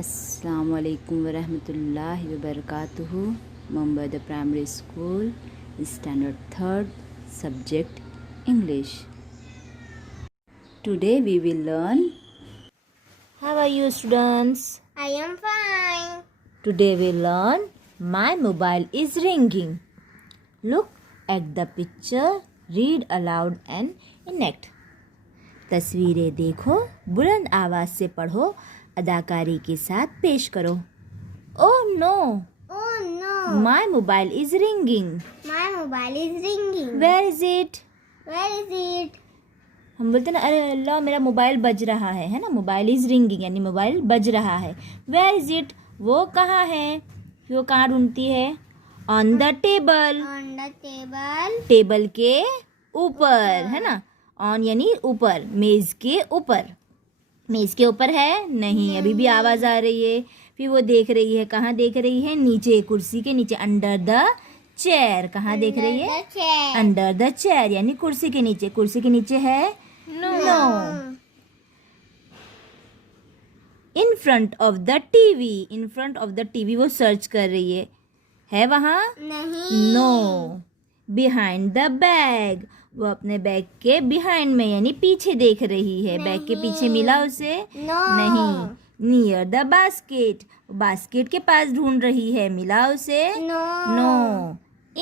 Assalamu alaikum wa rahmatullahi wa barakatuhu. Mumbai Primary School, Standard 3rd, Subject English. Today we will learn. How are you, students? I am fine. Today we learn My mobile is ringing. Look at the picture, read aloud and enact. तस्वीरें देखो, बुलंद आवाज से पढ़ो, अदाकारी के साथ पेश करो. Oh no! Oh no! My mobile is ringing. My mobile is ringing. Where is it? Where is it? हम बोलते ना, अरे अल्लाह मेरा मोबाइल बज रहा है ना. मोबाइल इज रिंगिंग यानी मोबाइल बज रहा है. Where is it? वो कहाँ है? वो कहाँ ढूंढती है? On the table. On the table. Table के ऊपर है ना. ऑन यानी ऊपर, मेज के ऊपर. मेज के ऊपर है नहीं, अभी भी आवाज आ रही है. फिर वो देख रही है, कहाँ देख रही है? नीचे, कुर्सी के नीचे. Under the chair. कहाँ देख रही है? The chair. Under the chair यानी कुर्सी के नीचे. कुर्सी के नीचे है? No. In front of the TV. In front of the TV वो सर्च कर रही है वहाँ? नहीं. नो. Behind the bag. वो अपने बैग के बिहाइंड में यानी पीछे देख रही है. बैग के पीछे मिला उसे? No. नहीं. Near the basket. बास्केट के पास ढूंढ रही है. मिला उसे? No. No.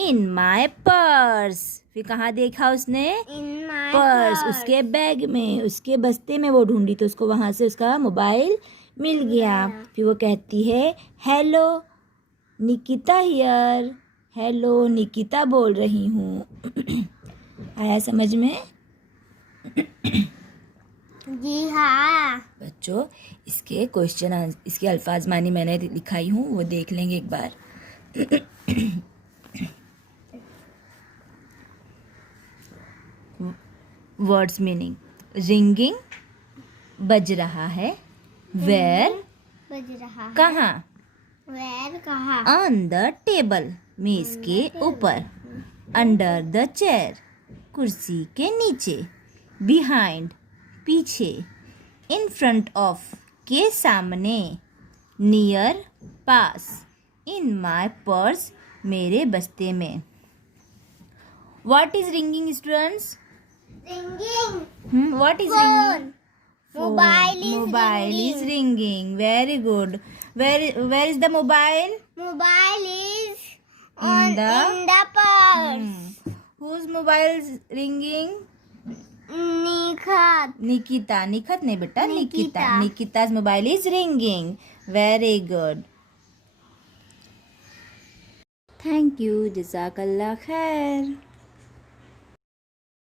In my purse. फिर कहाँ देखा उसने? In my purse. purse. उसके बैग में, उसके बस्ते में वो ढूंढी तो उसको वहां से उसका मोबाइल मिल गया. फिर वो कहती है hello Nikita here. Hello Nikita बोल रही हूँ. आया समझ में? जी हाँ. बच्चों, इसके क्वेश्चन, इसके अल्फाज मानी मैंने लिखाई हूँ, वो देख लेंगे एक बार. Words meaning. रिंगिंग बज रहा है. वेयर बज रहा है. कहाँ? Where कहाँ? ऑन द टेबल मेज के ऊपर. अंडर द चेयर कुर्सी के नीचे. बिहाइंड पीछे. इन फ्रंट ऑफ के सामने. Near pass. In my purse मेरे बस्ते में. What is ringing students? Ringing. What is Phone. Ringing? Mobile is Mobile is ringing. ringing. Very good. Where is the mobile? Mobile is In the in the purse. Whose mobile is ringing? Nikhat. Nikita. Nikhat नहीं बेटा, Nikita. Nikita. Nikita's mobile is ringing. Very good. Thank you. Jazakallah khair.